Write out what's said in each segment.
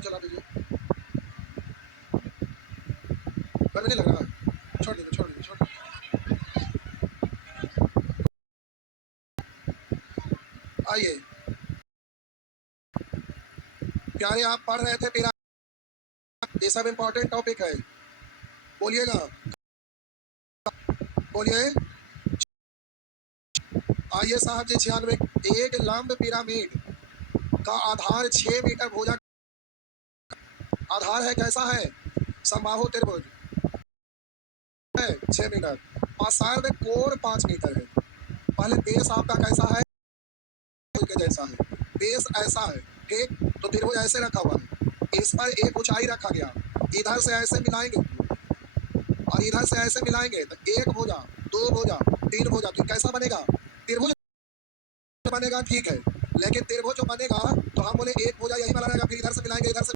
Time चला दीजिए, घर में नहीं लग रहा है, छोड़ दीजिए छोड़ दीजिए छोड़ आइए। प्यारे आप पढ़ रहे थे मेरा, ये सब इम्पोर्टेंट टॉपिक है, बोलिएगा बोलिए। आइए साहब जी 96, एक लंब पिरामिड का आधार 6 मीटर भुजा आधार है, कैसा है? समबाहु त्रिभुज है 6 मीटर, और साइड में कोण 5 मीटर है। पहले बेस आपका कैसा है? के जैसा है, बेस ऐसा है, ठीक। तो त्रिभुज ऐसे रखा हुआ है, इस पर एक ऊंचाई रखा गया, इधर से ऐसे मिलाएंगे और इधर से ऐसे मिलाएंगे तो एक भुजा, दो भुजा, तीन भुजा, तो कैसा बनेगा? त्रिभुज बनेगा, ठीक है। लेकिन त्रिभुज जो बनेगा तो हम बोले एक भुजा यही वाला रहेगा, फिर इधर से मिलाएंगे, इधर से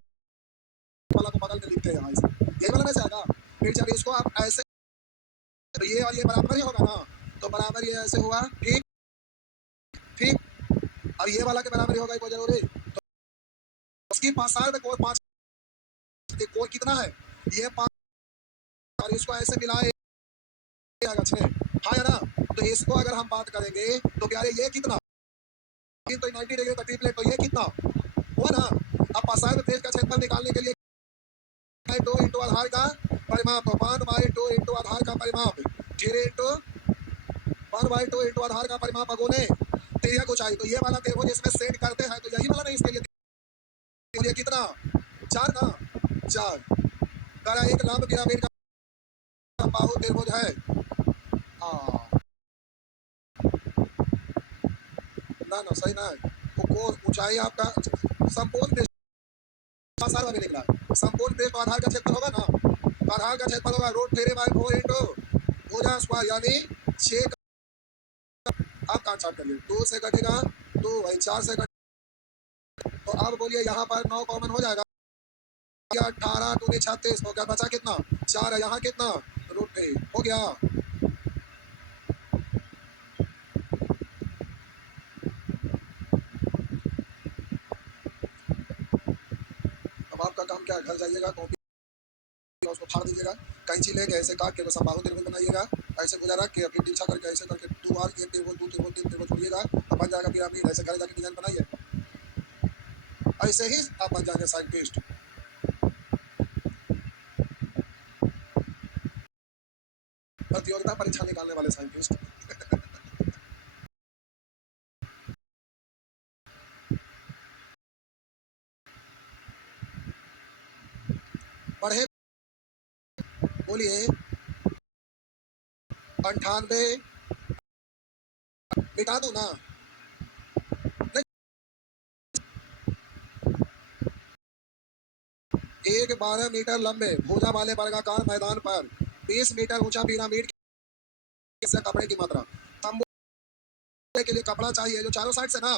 वाला को बगल में लिखते हैं, ऐसे यही वाला वैसे आएगा। फिर जब इसको आप ऐसे, तो ये और ये बराबर ही होगा ना, तो बराबर ये ऐसे हुआ, ठीक ठीक। अब ये वाला के बराबर ही होगा, कोई जरूरी। तो उसकी पासार में कोण 5, कोण कितना है? ये 5, और इसको ऐसे मिलाए आएगा 6, हाँ या ना? तो इसको अगर हम बात करेंगे तो प्यारे ये कितना, तो 90 डिग्री का ट्रिपलेट, तो ये कितना हुआ ना? अब पासार में पेज का क्षेत्रफल निकालने के लिए 2 इंटू आधार का परिमाप, 1/2 इंटू आधार का परिमाप, 3 इंटू 1/2 इंटू आधार का परिमाप अगुने त्रिज्या को चाहिए। तो ये वाला त्रिभुज इसमें सेट करते हैं, तो यही वाला नहीं, इसके लिए कितना 4 ना, 4 करा। एक लंब पिरामिड का बाहु त्रिभुज है, ना ना सही ना है, वो ऊंचाई आपका संपूर्ण पृष्ठ सारा भी निकला है, संपूर्ण पृष्ठ आधार का क्षेत्रफल होगा ना, तो आधार का क्षेत्रफल होगा √3/4 इंटू भुजा स्क्वायर, यानी 6। आप काट छाट करिए, 2 से कटेगा 2, वही 4 से कट, तो अब बोलिए यहाँ पर 9 कॉमन हो जाएगा, 18 2 36, तो क्या बचा कितना 4 है, यहाँ कितना √3 हो गया। अब आपका काम क्या है, घर जाइएगा कॉपी उसको फाड़ दीजिएगा, कैंची लेके ऐसे काट के तो समबाहु त्रिभुज बनाइएगा, ऐसे भुजा रख के फिर तिरछा करके ऐसे करके 2 बार एक त्रिभुज, 2 त्रिभुज, 3 त्रिभुज छोड़िएगा, अब बन जाएगा पिरामिड। ऐसे घर जाके डिजाइन बनाइए, ऐसे ही आप बन जाएंगे साइंटिस्ट, प्रतियोगिता परीक्षा निकालने वाले साइंटिस्ट। पढ़े, बोलिए 98, मिटा दो ना, एक 12 मीटर लंबे भुजा वाले वर्गाकार मैदान पर 20 मीटर ऊंचा पिरामिड से कपड़े की मात्रा, तंबू के लिए कपड़ा चाहिए जो चारों साइड से ना,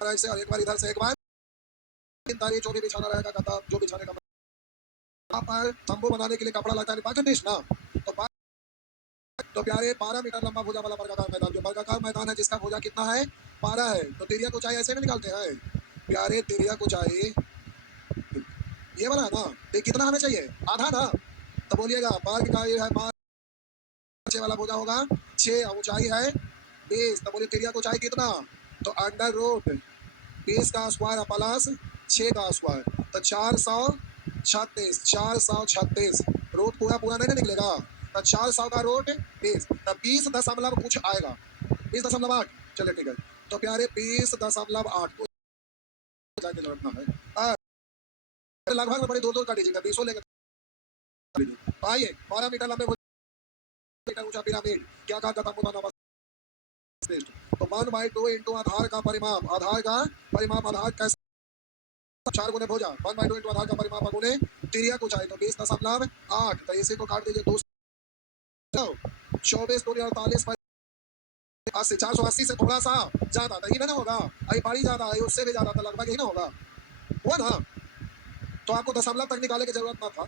ऐसे और एक बार इधर से एक बार, जो भी बिछाना रहेगा गद्दा जो बिछाने का, यहाँ पर तंबू बनाने के लिए कपड़ा लगता है, पाचन डिश ना, तो प्यारे 12 मीटर लंबा भुजा वाला वर्गाकार मैदान, जो वर्गाकार मैदान है जिसका भुजा कितना है 12 है, तो तिरिया को चाहिए ऐसे में निकालते हैं प्यारे, तिरिया को चाहिए ये वाला है ना, तो कितना हमें चाहिए आधा ना, तो बोलिएगा वर्ग का ये है 6 वाला भुजा होगा 6, ऊंचाई है 20, तो बोलिए तिरिया को चाहिए कितना, तो √20 का स्क्वायर प्लस 6 का स्क्वायर, तो 436, 436 रूट पूरा पूरा नहीं निकलेगा, तो 400 का √20, तो 20 दशमलव कुछ आएगा, 20.8, चलिए ठीक है। तो प्यारे 20.8 को जाके लौटना है, लगभग में बड़ी दूर दूर का दीजिएगा, 20 लेकर आइए। 12 मीटर लंबे मीटर ऊंचा पिरामिड क्या कहा जाता है, तो 1/2 इंटू आधार का परिमाप, आधार का परिमाप, आधार कैसे 4 गुने भुजा, 1/2 इंटू आधार का परिमाप गुने तिरिया को चाहिए, तो 20.8, तो इसी को काट दीजिए 2, 24 दूनी 48, 80, 480 से थोड़ा सा ज्यादा, तो ही ना होगा, अभी बड़ी ज्यादा है उससे भी ज्यादा, तो लगभग यही ना होगा, हुआ ना, तो आपको दशमलव तक निकालने की जरूरत ना था।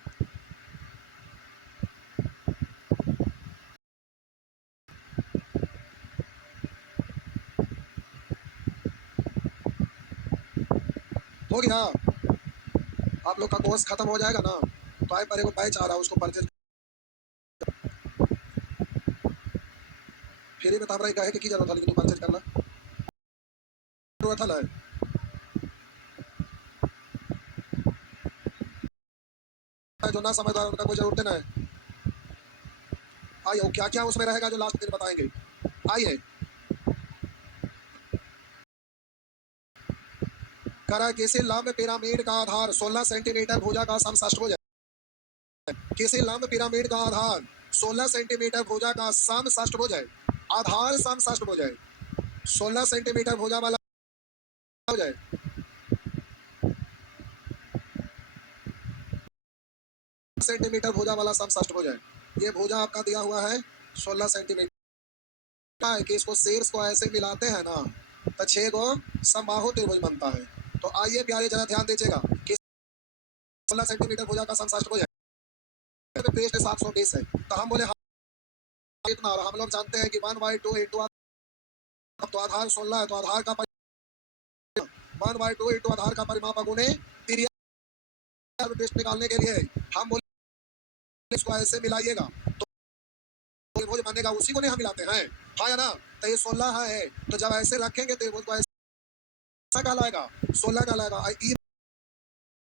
हो गया, आप लोग का कोर्स खत्म हो जाएगा ना, तो आए पर बैच आ रहा है, उसको परचेज फ्री में। तामरा कहे कि जरूरत है, लेकिन तू परचेज करना जरूरत है। जो ना समझदार उनका कोई जरूरत नहीं है। आइए, क्या क्या उसमें रहेगा जो लास्ट दिन बताएंगे। आइए, करा किसी लंब पिरामिड का आधार 16 सेंटीमीटर भुजा का समषष्टभुज है। किसी लंब पिरामिड का आधार 16 सेंटीमीटर भुजा का समषष्टभुज है। आधार समषष्टभुज है, 16 सेंटीमीटर भुजा वाला हो जाए। सेंटीमीटर भुजा वाला समषष्टभुज है। ये भुजा आपका दिया हुआ है 16 सेंटीमीटर का है कि इसको शीर्ष को ऐसे मिलाते हैं ना, तो 6 गो समबाहु त्रिभुज बनता है। तो आइए प्यारे, जरा ध्यान दीजिएगा कि 16 सेंटीमीटर भुजा का समषष्टभुज है, पृष्ठ 720 है। तो हम बोले कितना, और हम लोग जानते हैं कि 1/2 इंटू, तो आधार 16 है, तो आधार का 1/2 इंटू आधार का परिमाप गुणे तिर्यक पृष्ठ निकालने के लिए हम बोले इसको ऐसे मिलाइएगा, तो त्रिभुज बनेगा, उसी को नहीं हम मिलाते हैं, हाँ या ना। तो ये 16 है, तो जब ऐसे रखेंगे त्रिभुज को ऐसा कहलाएगा, 16 कहलाएगा। ई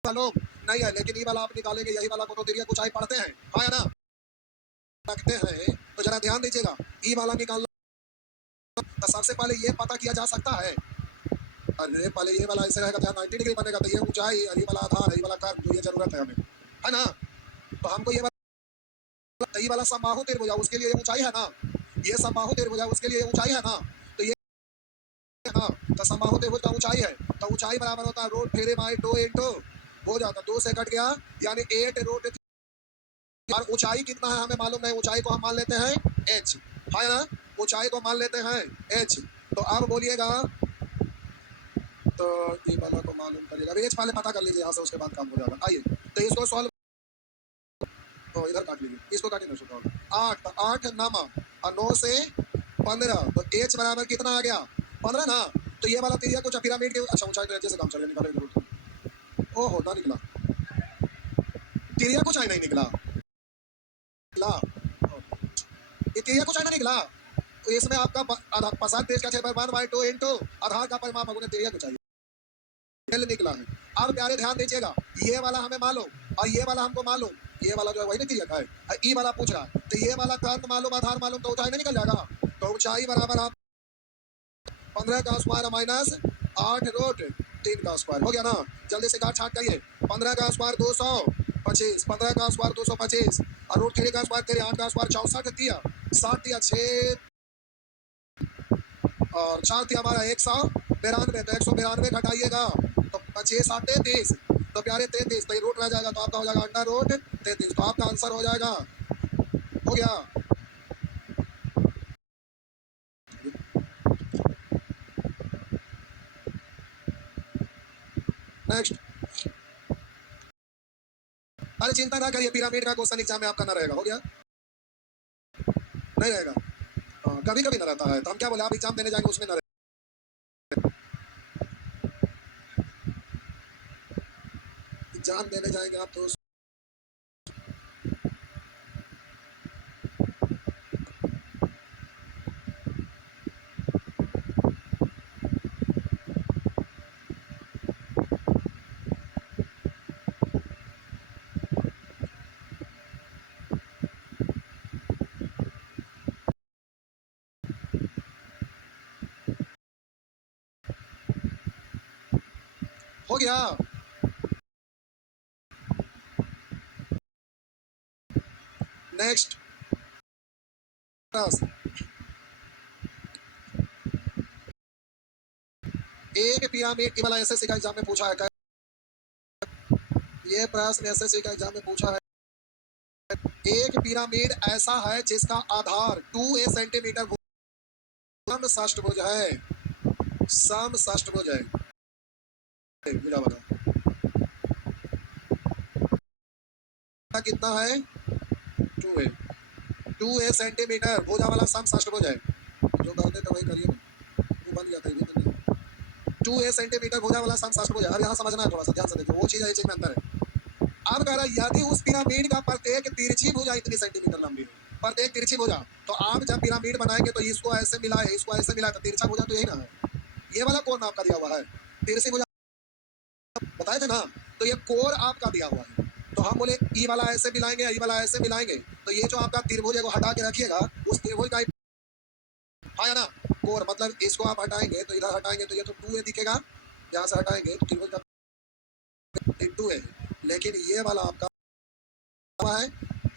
लोग नहीं है, लेकिन ई वाला आप निकालेंगे, यही वाला को तो तिर्यक ऊंचाई पढ़ते हैं, हाँ या ना, रखते हैं। तो जरा ध्यान दीजिएगा, ई वाला निकालना, तो सबसे पहले ये पता किया जा सकता है, अरे पहले ये वाला ऐसे रहेगा, 90 डिग्री बनेगा, तो ये ऊंचाई, ये वाला आधार, ये वाला कर्व, जो ये जरूरत है हमें, है ना। तो हमको ये वाला, ये वाला समबाहु त्रिभुज उसके लिए ऊंचाई है ना, ये समबाहु त्रिभुज उसके लिए ऊंचाई है ना, तो ये है ना, तो समबाहु त्रिभुज का ऊंचाई है, तो ऊंचाई बराबर होता है √3/2 इंटू, हो जाता 2 से कट गया, यानी 8 और ऊंचाई कितना है हमें मालूम नहीं, ऊंचाई को हम मान लेते हैं h, है ना, ऊंचाई को मान लेते हैं h। तो अब बोलिएगा, तो ये वाला को मालूम करिएगा, अभी एच पहले पता कर लीजिए यहाँ से, उसके बाद काम हो जाएगा। आइए, तो इसको सॉल्व, तो इधर काट लीजिए, इसको काटिए ना, शुक्र 8, तो 8 नामा और 9 से 15, तो एच बराबर कितना आ गया, 15 ना। तो ये वाला तिरिया कुछ पिरामिड के, अच्छा ऊंचाई तो जैसे काम चले निकाले, ओहो ना निकला, तिरिया कुछ नहीं निकला, ये तिरिया कुछ नहीं निकला। तो इसमें आपका पसार पेज का 6/2 इंटू आधार का परिमाप गुणे तिरिया कुछ निकला है। अब प्यारे ध्यान दीजिएगा, ये वाला हमें मालूम और ये वाला हमको मालूम, ये वाला जो है वही नहीं तिरिया है, ई वाला पूछ रहा है, तो ये वाला कर्व मालूम, आधार मालूम, तो ऊंचाई नहीं निकल जाएगा। तो ऊंचाई बराबर आप 15 का स्क्वायर माइनस 8√3 का स्क्वायर, हो गया ना। जल्दी से काट छाट करिए, 15 का स्क्वायर 225, 15 का स्क्वायर 225 और √3 का स्क्वायर तेरे 8 का स्क्वायर 64 दिया, 60 दिया 6 और 4 दिया हमारा 192, तो 192 घटाइएगा, तो 25 8 33, तो प्यारे 33, तो ये रूट रह जाएगा, तो आपका हो जाएगा √33, तो आपका आंसर हो जाएगा, हो गया। नेक्स्ट, अरे चिंता ना करिए, पिरामिड का क्वेश्चन एग्जाम में आपका ना रहेगा, हो गया, नहीं रहेगा, कभी कभी ना रहता है, तो हम क्या बोले, आप एग्जाम देने जाएंगे उसमें ना, एग्जाम देने जाएंगे आप तो हो गया। नेक्स्ट, एक पिरामिड वाला एसएससी का एग्जाम में पूछा है, ये प्रश्न एसएससी का एग्जाम में पूछा है, एक पिरामिड ऐसा है जिसका आधार 2a सेंटीमीटर समषष्टभुज है, समषष्टभुज है, बुझा बता कितना है, 2a, 2a सेंटीमीटर भुजा वाला समषष्टभुज है, जो करते थे वही करिए, वो बन गया था, ये बन गया, 2a सेंटीमीटर भुजा वाला समषष्टभुज है। अब यहाँ समझना है, थोड़ा सा ध्यान से देखिए, वो चीज़ है, चीज में अंतर है। अब कह रहा यदि उस पिरामिड का प्रत्येक तिरछी भुजा इतनी सेंटीमीटर लंबी है, प्रत्येक तिरछी भुजा, तो आप जब पिरामिड बनाएंगे तो इसको ऐसे मिलाए, इसको ऐसे मिलाए, तो तिरछा भुजा तो यही ना है। ये वाला कोण आपका दिया हुआ है, तिरछी भुजा बताए थे ना, तो ये कोण आपका दिया हुआ है। तो हम बोले ई वाला ऐसे मिलाएंगे, ई वाला ऐसे मिलाएंगे, तो ये जो आपका त्रिभुज है वो हटा के रखिएगा, उस त्रिभुज का हाँ या ना, कोण मतलब इसको आप हटाएंगे तो इधर हटाएंगे तो ये तो 2a दिखेगा, यहाँ से हटाएंगे तो त्रिभुज का 2a, लेकिन ये वाला आपका है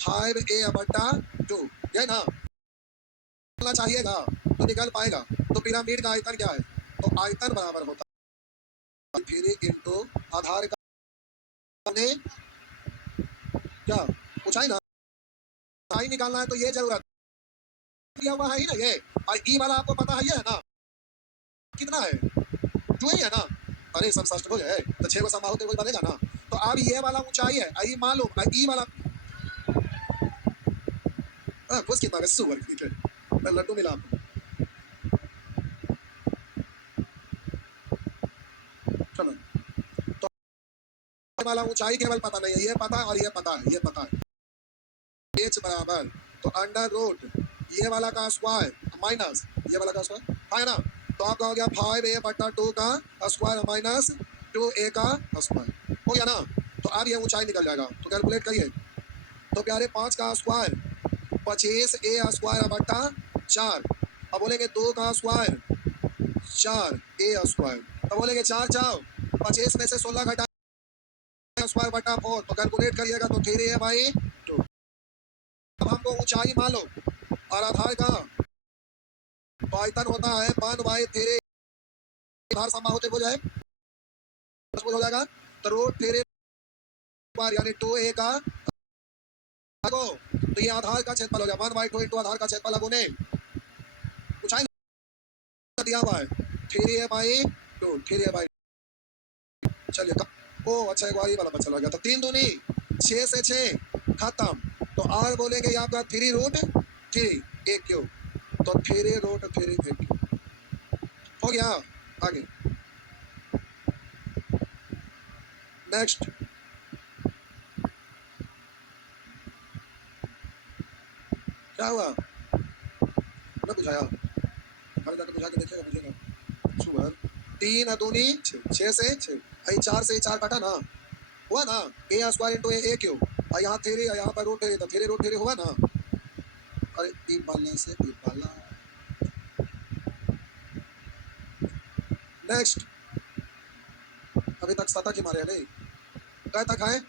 5a/2, ये ना निकलना चाहिएगा तो निकल पाएगा। तो पिरामिड का आयतन क्या है, तो आयतन बराबर होता है 3 इंटू आधार का ने क्या ऊंचाई ना, ऊंचाई निकालना है तो ये जरूरत दिया हुआ है ही ना ये, और ई वाला आपको पता है ये है ना कितना है, जो ही है ना, अरे सब षष्ठभुज है तो 6 को समबाहु त्रिभुज बनेगा ना। तो अब ये वाला ऊंचाई है, आई मालूम ई वाला कुछ कितना है सुवर ठीक है, मैं लड्डू मिला आपको चलो। तो वाला ऊंचाई केवल पता नहीं है, ये पता है और ये पता है, ये पता है h बराबर तो अंडर रूट ये वाला का स्क्वायर माइनस ये वाला का स्क्वायर है ना, तो आपका हो गया 5a/2 का स्क्वायर माइनस 2a का स्क्वायर हो गया ना। तो अब ये ऊंचाई निकल जाएगा, तो कैलकुलेट करिए, तो प्यारे 5 का स्क्वायर 25a² 4, अब बोलेंगे 2 का स्क्वायर 4a², तो बोलेंगे 4 जाओ 25 में से 16 घटा स्क्वायर बटा 4, तो कैलकुलेट करिएगा तो 3a/2। अब हमको ऊंचाई मालूम और आधार का तो आयतन होता है 1/3, आधार समबाहु त्रिभुज है हो जाएगा, तो रूट 3 यानी 2a का भागो, तो ये आधार का क्षेत्रफल हो गया 1/2 इंटू आधार का क्षेत्रफल गुने ऊंचाई दिया हुआ है 3a/2, 3a/2। चलिए ओ अच्छा एक बार ये वाला बचा लग गया, तो 3 दूनी 6 से 6 खत्म, तो r बोलेंगे ये आपका 3√3 एक क्यूब, तो 3√3 एक क्यूब हो गया। आगे नेक्स्ट क्या हुआ ना बुझाया, घर जाकर बुझा के देखिएगा बुझेगा। सुबह 3 दूनी 6 से 6, 4 से 4 काटा ना, हुआ ना a² इंटू a क्यूब, और यहाँ 3 यहाँ पर √3, तो 3√3 हुआ ना। अरे ई पालना से ई पालना। नेक्स्ट अभी तक 7 की मारे नहीं, क्या तक है,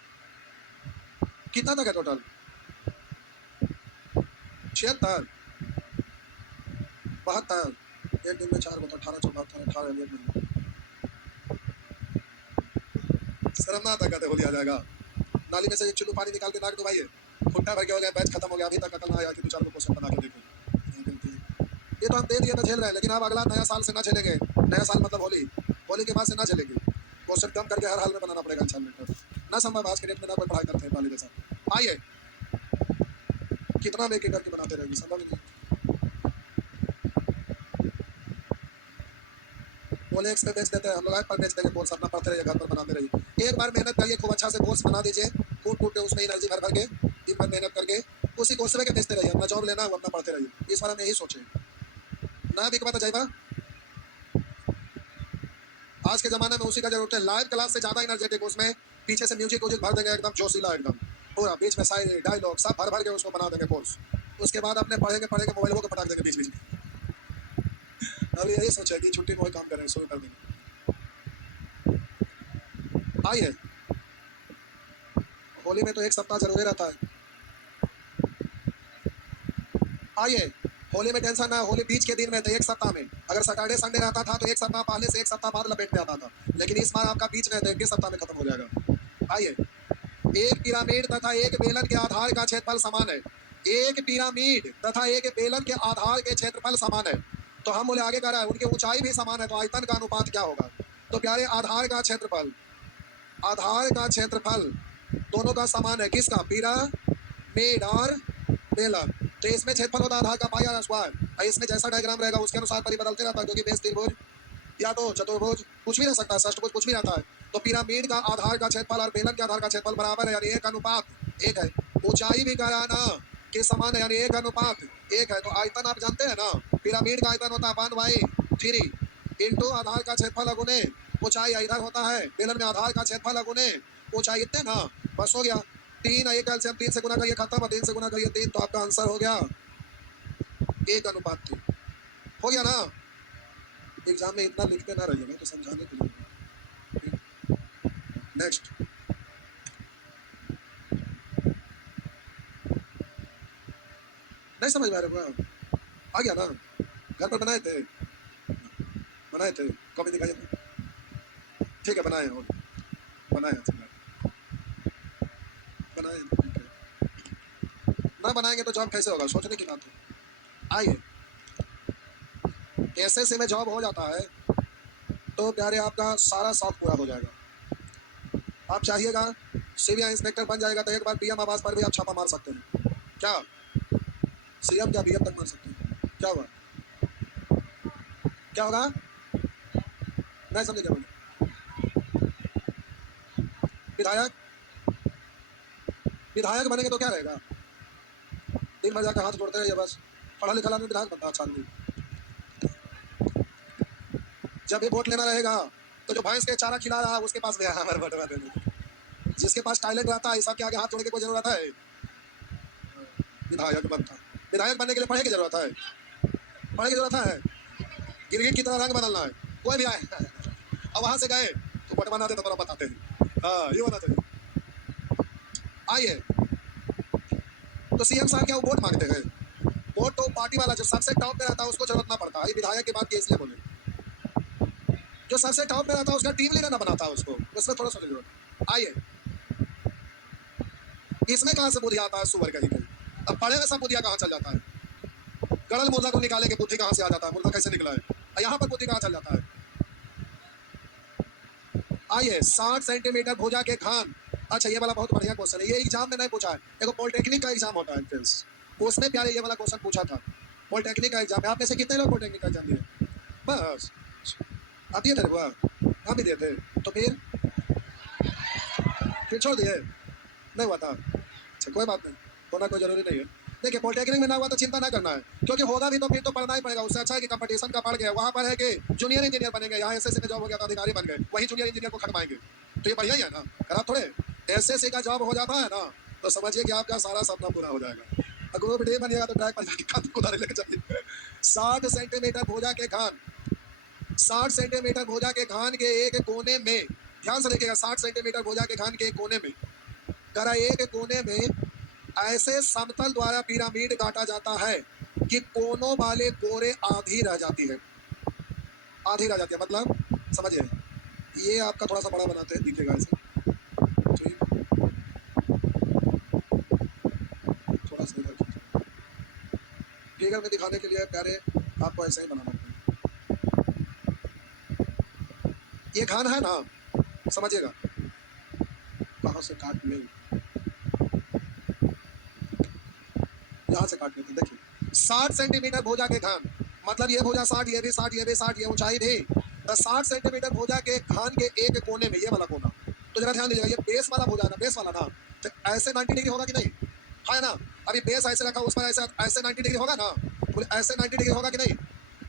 कितना तक है टोटल 76 72, एक दिन में 4 बता 18 74 18 एक महीने शर्म ना आता कहते हो लिया जाएगा। नाली में से एक चुल्लू पानी निकाल के नाक डुबाइए, फुट्टा भर के हो गया, बैच खत्म हो गया, अभी तक अकल ना आया कि 2-4 क्वेश्चन बना के देखो। ये तो हम दे दिए तो झेल रहे हैं, लेकिन अब अगला नया साल से ना झेलेंगे, नया साल मतलब होली, होली के बाद से ना झेलेंगे, क्वेश्चन कम करके हर हाल में बनाना पड़ेगा असाइनमेंट ना, संभव आज के डेट में ना कोई पढ़ाई करते हैं पहले जैसा। आइए कितना मेक करके बनाते रहेंगे, संभव नहीं। कोलेक्स पे बेच देते हैं हम लोग, पर बेच देंगे कोर्स, अपना पढ़ते रहिए, घर पर बनाते रहिए, एक बार मेहनत करिए, खूब अच्छा से कोर्स बना दीजिए, कूट कूट के उसमें एनर्जी भर भर के दिन भर मेहनत करके उसी कोर्स में के बेचते रहिए, अपना जॉब लेना है वो अपना पढ़ते रहिए, इस बार हम यही सोचे ना बिक पता जाएगा। आज के जमाने में उसी का जरूरत है, लाइव क्लास से ज्यादा एनर्जेटिक उसमें पीछे से म्यूजिक व्यूजिक भर देंगे, एकदम जोशीला एकदम पूरा, बीच में शायरी डायलॉग सब भर भर के उसको बना देंगे कोर्स, उसके बाद अपने पढ़ेंगे पढ़ेंगे मोबाइलों को पटाख देंगे बीच बीच में। अब यही सोचे कि छुट्टी में वही काम करें, शुरू कर देंगे। आइए होली में तो एक सप्ताह जरूरी रहता है, आइए होली में टेंशन ना, होली बीच के दिन में तो एक सप्ताह में, अगर सैटरडे संडे रहता था तो एक सप्ताह पहले से एक सप्ताह बाद लपेट में आता था, लेकिन इस बार आपका बीच में तो एक सप्ताह में खत्म हो जाएगा। आइए एक पिरामिड तथा एक बेलन के आधार का क्षेत्रफल समान है, एक पिरामिड तथा एक बेलन के आधार के क्षेत्रफल समान है, तो हम बोले आगे कह रहा है उनकी ऊंचाई भी समान है, तो आयतन का अनुपात क्या होगा, तो प्यारे आधार का क्षेत्रफल, आधार का क्षेत्रफल दोनों का समान है, किसका, पिरामिड और बेलन, तो इसमें क्षेत्रफल होता है आधार का पाई आर स्क्वायर, इसमें जैसा डायग्राम रहेगा उसके अनुसार परिबदलते रहता है, क्योंकि बेस त्रिभुज या तो चतुर्भुज कुछ भी रह सकता है, षष्ठभुज कुछ भी रहता है, तो पिरामिड का आधार का क्षेत्रफल और बेलन के आधार का क्षेत्रफल बराबर है, यानी 1:1 है। ऊंचाई भी गया ना के समान है, यानी 1:1 है। तो आयतन आप जानते हैं ना, पिरामिड का आयतन होता है 1/3 इंटू आधार का क्षेत्रफल गुने ऊंचाई इधर होता है, बेलन में आधार का क्षेत्रफल गुने ऊंचाई, इतने ना, बस हो गया। 3 एक कैल्शियम 3 से गुना करिए, खत्म। 3 से गुना करिए 3, तो आपका आंसर हो गया 1:3। हो गया ना। एग्जाम में इतना लिखते ना रहिएगा, तो समझाने के लिए। नेक्स्ट, नहीं समझ में आ रहा है? आ गया ना? घर पर बनाए थे, बनाए थे, कॉपी दिखाइए तो। ठीक है, बनाए हैं, बनाए हैं, अच्छा बनाए हैं, ठीक है। ना बनाएंगे तो जॉब कैसे होगा, सोचने की बात है। आइए, एसएससी में जॉब हो जाता है तो प्यारे आपका सारा शौक पूरा हो जाएगा। आप चाहिएगा सीबीआई इंस्पेक्टर बन जाएगा तो एक बार पीएम आवास पर भी आप छापा मार सकते हैं। क्या सीएम क्या बीएम तक मार सकते हैं? क्या हुआ, क्या होगा? नहीं समझे क्या बोले? विधायक, विधायक बनेंगे तो क्या रहेगा? दिन भर जाकर हाथ जोड़ते रहिए बस, पढ़ा लिखा आदमी विधायक बनता अच्छा आदमी। जब भी वोट लेना रहेगा तो जो भैंस के चारा खिला रहा है उसके पास गया हमारे वोट देने। जिसके पास टैलेंट रहता है, सबके आगे हाथ जोड़ने की कोई जरूरत है? विधायक बनता, विधायक बनने के लिए पढ़े की जरूरत है? पढ़े की जरूरत है? गिरगिट की तरह रंग बदलना है, कोई भी आए अब वहां से गए तो वोट बना दे तो थोड़ा बताते हैं। हाँ, ये होना चाहिए। आइए, तो सीएम साहब क्या वो वोट मांगते हैं? वोट तो पार्टी वाला जो सबसे टॉप में रहता है उसको जरूरत ना पड़ता है। विधायक की बात की इसलिए बोले, जो सबसे टॉप में रहता है उसका टीम लीडर ना बनाता है उसको, उसमें थोड़ा सा जरूरत। आइए, इसमें कहाँ से बुद्धि आता है सुअर कहीं कहीं? अब पढ़े में सब बुद्धिया कहाँ चल जाता है? गड़ल मुर्दा को निकाले के बुद्धि कहाँ से आ जाता है, मुर्दा कैसे निकला है, यहाँ पर बुद्धि कहाँ चल जाता है? आइए, 60 सेंटीमीटर भुजा के खान। अच्छा, ये वाला बहुत बढ़िया क्वेश्चन है, ये एग्जाम में नहीं पूछा है। देखो पॉलिटेक्निक का एग्जाम होता है फ्रेंड्स, उसने प्यारे ये वाला क्वेश्चन पूछा था। पॉलिटेक्निक का एग्जाम है, आप में से कितने लोग पॉलिटेक्निक का एग्जाम दिए? बस आप दिए थे? हुआ हम भी दिए थे, तो फिर छोड़ दिए, नहीं हुआ था? अच्छा, कोई बात नहीं, होना कोई जरूरी नहीं है। देखिए, पॉलिटेक्निक में ना हुआ तो चिंता ना करना है, क्योंकि होगा भी तो फिर तो पढ़ना ही पड़ेगा। उससे अच्छा है कि कंपटीशन का पढ़ गए, वहाँ पर है कि जूनियर इंजीनियर बनेंगे, यहाँ एसएससी में जॉब हो गया तो अधिकारी बन गए, वही जूनियर इंजीनियर को खटवाएंगे, तो ये बढ़िया ही है ना। खराब थोड़े। एसएससी का जॉब हो जाता है ना, तो समझिए कि आपका सारा सपना पूरा हो जाएगा। अगर ग्रुप डी बनिएगा तो ट्रैक पर जाके खाते को उधारे लेके जाइए। 60 सेंटीमीटर भुजा के खान, 60 सेंटीमीटर भुजा के खान के एक कोने में, ध्यान से देखिएगा, 60 सेंटीमीटर भुजा के खान के एक कोने में, करा एक कोने में ऐसे समतल द्वारा पिरामिड काटा जाता है कि कोनों वाले कोरे आधी रह जाती है। आधी रह जाती है मतलब समझिए, ये आपका थोड़ा सा बड़ा बनाते हैं, दिखेगा ऐसे, ठीक, थोड़ा सा इधर फिगर में दिखाने के लिए प्यारे आपको ऐसे ही बनाना पड़ेगा। ये खान है ना, समझिएगा, कहाँ से काट ले, यहाँ से काट लेते, देखिए 60 सेंटीमीटर भुजा के खान, मतलब ये भुजा 60, ये भी 60, ये भी 60, ये ऊंचाई भी 60 सेंटीमीटर भुजा के खान के एक कोने में, ये वाला कोना, तो जरा ध्यान दीजिएगा, ये बेस वाला भुजा है ना, बेस वाला ना, तो ऐसे 90 डिग्री होगा कि नहीं? है ना? अभी बेस ऐसे रखा, उस पर ऐसे ऐसे 90 डिग्री होगा ना, तो बोले ऐसे 90 डिग्री होगा कि नहीं?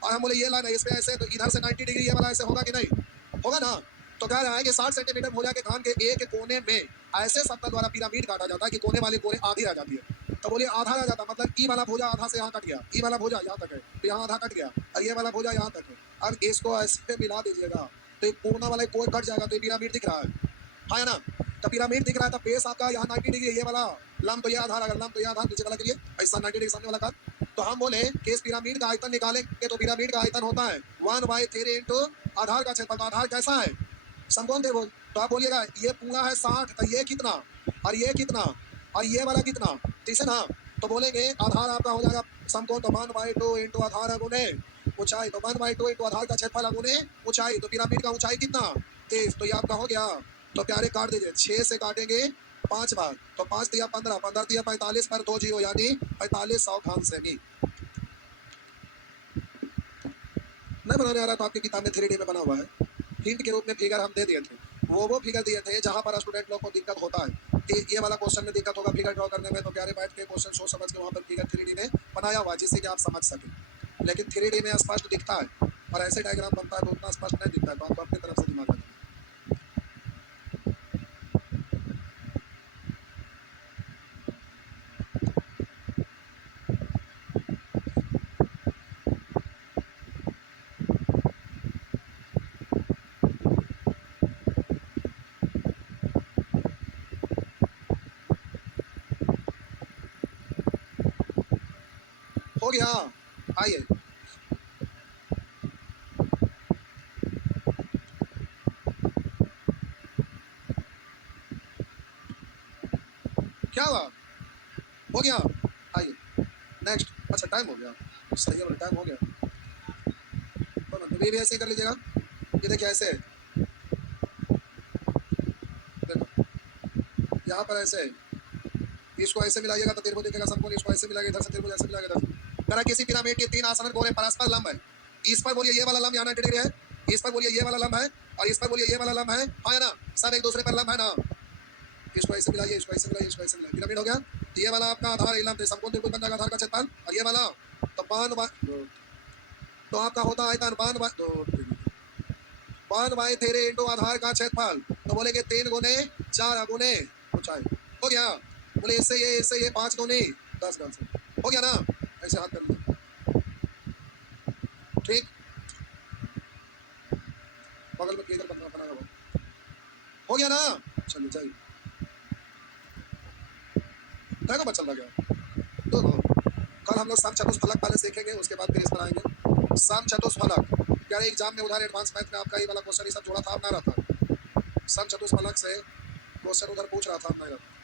और हम बोले ये लाइन है इस पे ऐसे, तो इधर से 90 डिग्री ये वाला ऐसे होगा कि नहीं? होगा ना। तो कह रहा है कि 60 सेंटीमीटर भुजा के खान के एक कोने में ऐसे समतल द्वारा पिरामिड काटा जाता है कि कोने वाले कोने आधी रह जाती है। तो बोलिए आधा रह जाता मतलब ई वाला भुजा आधा से यहाँ कट गया, ई वाला भुजा यहाँ तक है, तो यहाँ आधा कट गया, और ये वाला भुजा यहाँ तक है। अब इसको ऐसे मिला दीजिएगा तो ये कोना वाला कोई कट जाएगा, तो ये पिरामिड दिख रहा है ना? तो पिरामिड दिख रहा है, तो बेस आपका यहाँ 90 डिग्री, ये वाला लंब तो ये आधार, अगर लंब तो ये आधार, नीचे वाला करिए ऐसा 90 डिग्री सामने वाला का। तो हम बोले कि इस पिरामिड का आयतन निकालेंगे, तो पिरामिड का आयतन होता है 1/3 इंटू आधार का क्षेत्रफल। तो आधार कैसा है? समकोण थे वो, तो आप बोलिएगा ये पूरा है 60, तो ये कितना, और ये कितना, और ये वाला कितना, ठीक है ना? तो बोलेंगे आधार आपका हो जाएगा समकोण, तो 1/2 इंटू आधार गुने ऊंचाई, तो 1/2 इंटू आधार का क्षेत्रफल गुने ऊंचाई, तो पिरामिड का ऊंचाई कितना? 30, तो ये आपका हो गया। तो प्यारे काट दीजिए, 6 से काटेंगे 5 बार, तो 5 दिया 15, 15 दिया 45 पर 2 जीरो, यानी 4500 खान सेमी। नहीं बनाने आ रहा तो आपकी किताब में 3D में बना हुआ है, हिंट के रूप में फिगर हम दे दिए थे। वो फिगर दिए थे जहां पर स्टूडेंट लोग को दिक्कत होता है कि ये वाला क्वेश्चन में दिक्कत होगा फिगर ड्रॉ करने में, तो प्यारे बैठ के क्वेश्चन सोच समझ के वहां पर फिगर 3D में बनाया हुआ जिससे कि आप समझ सकें। लेकिन 3D में स्पष्ट दिखता है और ऐसे डायग्राम बनता है तो उतना स्पष्ट नहीं दिखता है, तो आपको अपनी तरफ से दिमाग लगाना है। हो गया, आइए। क्या हुआ? हो गया, आइए नेक्स्ट। अच्छा टाइम हो गया, सही है, टाइम हो गया। तो ये भी ऐसे ही कर लीजिएगा। ये देखिए ऐसे है, देखो यहाँ पर ऐसे है, इसको ऐसे मिलाइएगा तो त्रिभुज दिखेगा सबको, इसको ऐसे मिलाइएगा इधर से त्रिभुज ऐसे मिलाइएगा इधर से। करा किसी पिरामिड के 3 आसन्न कोने परस्पर लंब है। इस पर बोलिए ये वाला लंब यहाँ 90 डिग्री है, इस पर बोलिए ये वाला लंब है, और इस पर बोलिए ये वाला लंब है। हाँ है ना, सब एक दूसरे पर लंब है ना। इसको ऐसे मिलाइए, इसको ऐसे मिलाइए, इसको ऐसे मिलाइए, पिरामिड हो गया। तो ये वाला आपका आधार ये लंब संपूर्ण त्रिभुज बन जाएगा, आधार का क्षेत्रफल। और ये वाला तो तो आपका होता है आयतन 1/3 इंटू आधार का क्षेत्रफल। तो बोलेंगे 3 गुने 4 गुने ऊंचाई। हो गया। बोले इससे ये 5 दूनी 10 गन से हो गया ना। ऐसे हाथ कर लो, ठीक। बगल में इधर बनाया हुआ हो गया ना। चलिए जाइए, देखो बच्चा लग गया। तो कल हम लोग सम चतुष्फलक पहले सीखेंगे, उसके बाद फिर इस पर आएंगे। सम चतुष्फलक यार एग्जाम में उधर एडवांस मैथ में आपका ये वाला क्वेश्चन ये सब जोड़ा था, अब ना रहता। सम चतुष्फलक से क्वेश्चन उधर पूछ रहा था, अब नहीं रहता।